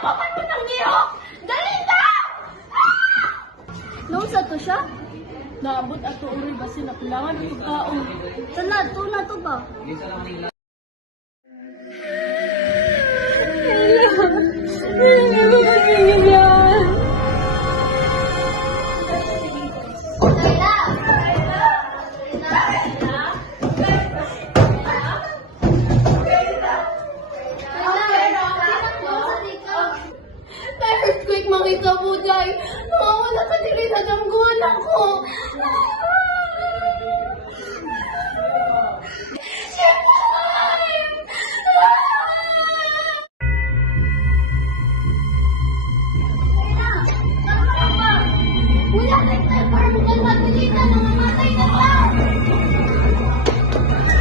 Papan mo ng niyok! Dali na! Nung sa to siya? Naabot ato uri basin na kulangan ng pagkaon. Sana, to na to ba? Earthquake makita mo, Day. Mawawala ka dili sa damguan ako. Wala kang para magkakabilitan ng mamatay na ba?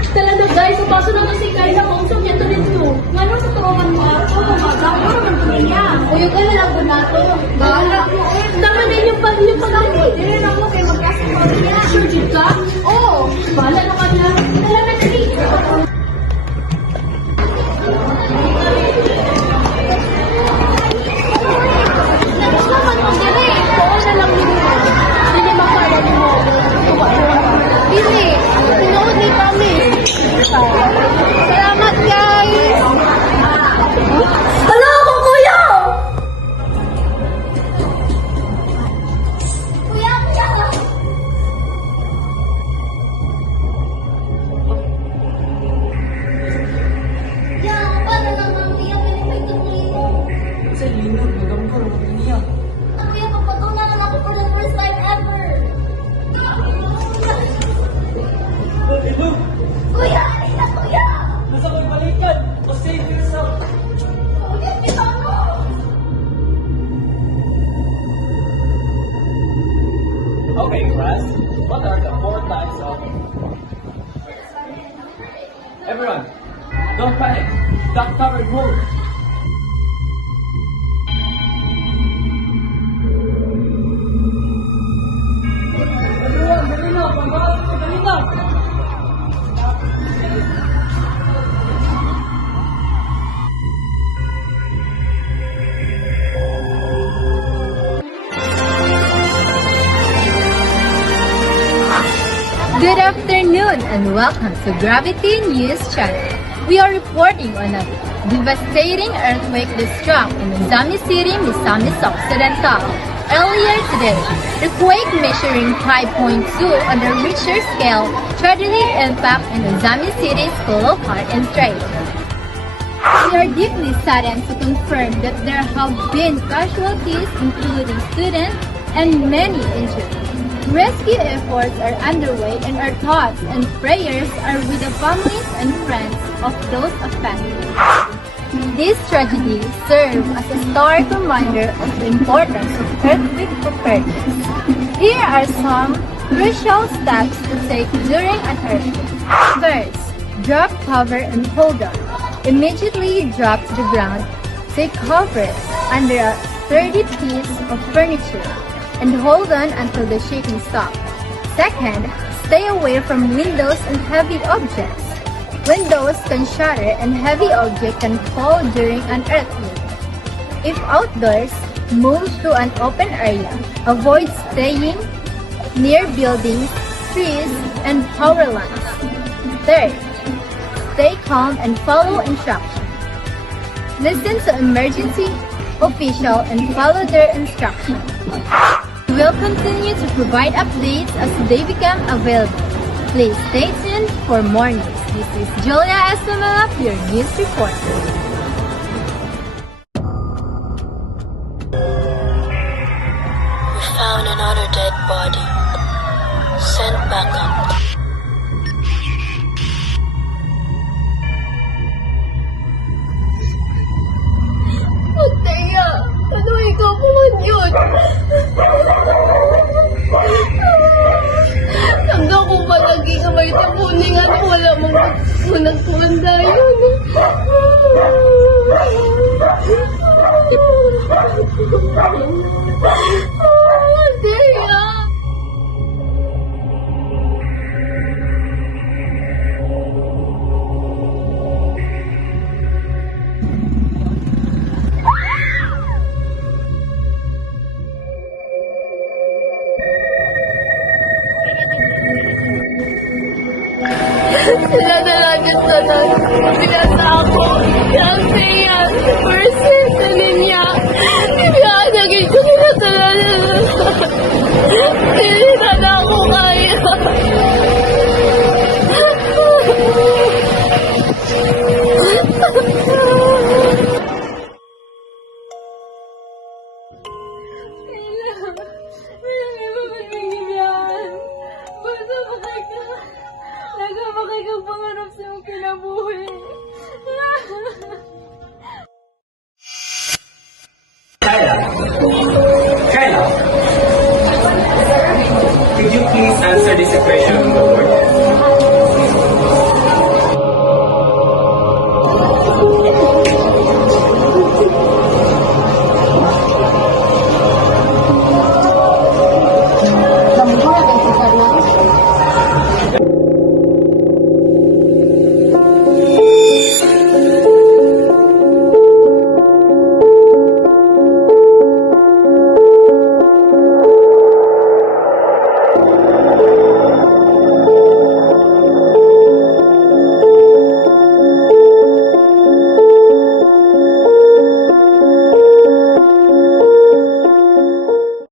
Talaga, guys, sa paso na si Kayla kung saan niya dito. Ngano sa tuwaman mo ako, mamaga ko naman ko niya. Uyog ka na lang po na to. Bahala ko. Tama na yung pag-ibig. Dili na ako kay magkasa ko niya. Sure, Jud ka? Oo. Bahala na ka na. Dala na dali. Naman mo dire. Oo na lang din mo. Hindi makala mo. Dili. Tinood ni kami. Salamat guys. Hala ako, kuya! Kuya, kuya. Ya, paano naman kuya? Pinipwede mo ito. Sa linod, nagamkar mo niya. Kuya, papatunanan ako for the first time ever. Ito, Kuya, alin na kuya? nasa ko'y balikan. O save yourself. Kuya, kita mo. Okay, class. What are the 4 types of... Everyone, don't panic. Duck covered mode. Everyone, dali na. Pagbawas ko, dali na. Good afternoon and welcome to Gravity News Channel. We are reporting on a devastating earthquake that struck in Uzami City, Misamis Occidental. Earlier today, the quake measuring 5.2 on the Richter scale tragically impacted Uzami City's School of Art and Trade. We are deeply saddened to confirm that there have been casualties, including students, and many injured. Rescue efforts are underway and our thoughts and prayers are with the families and friends of those affected. This tragedy serves as a stark reminder of the importance of earthquake preparedness. Here are some crucial steps to take during an earthquake. First, drop, cover, and hold on. Immediately drop to the ground. Take cover under a sturdy piece of furniture and hold on until the shaking stops. Second, stay away from windows and heavy objects. Windows can shatter and heavy objects can fall during an earthquake. If outdoors, move to an open area. Avoid staying near buildings, trees, and power lines. Third, stay calm and follow instructions. Listen to emergency officials and follow their instructions. We will continue to provide updates as they become available. Please stay tuned for more news. This is Julia Esmela, your news reporter. We found another dead body. Send backup. Magtaya! Ano ikaw po yun? Hanggang kung palagi ka may tapunin at wala mong nagpuanda yun. Magtaya! Hindi na ako kaya. Nagpapakay kang pangarap sa iyong kinabuhi. Kyla. Kyla. Could you please answer this question?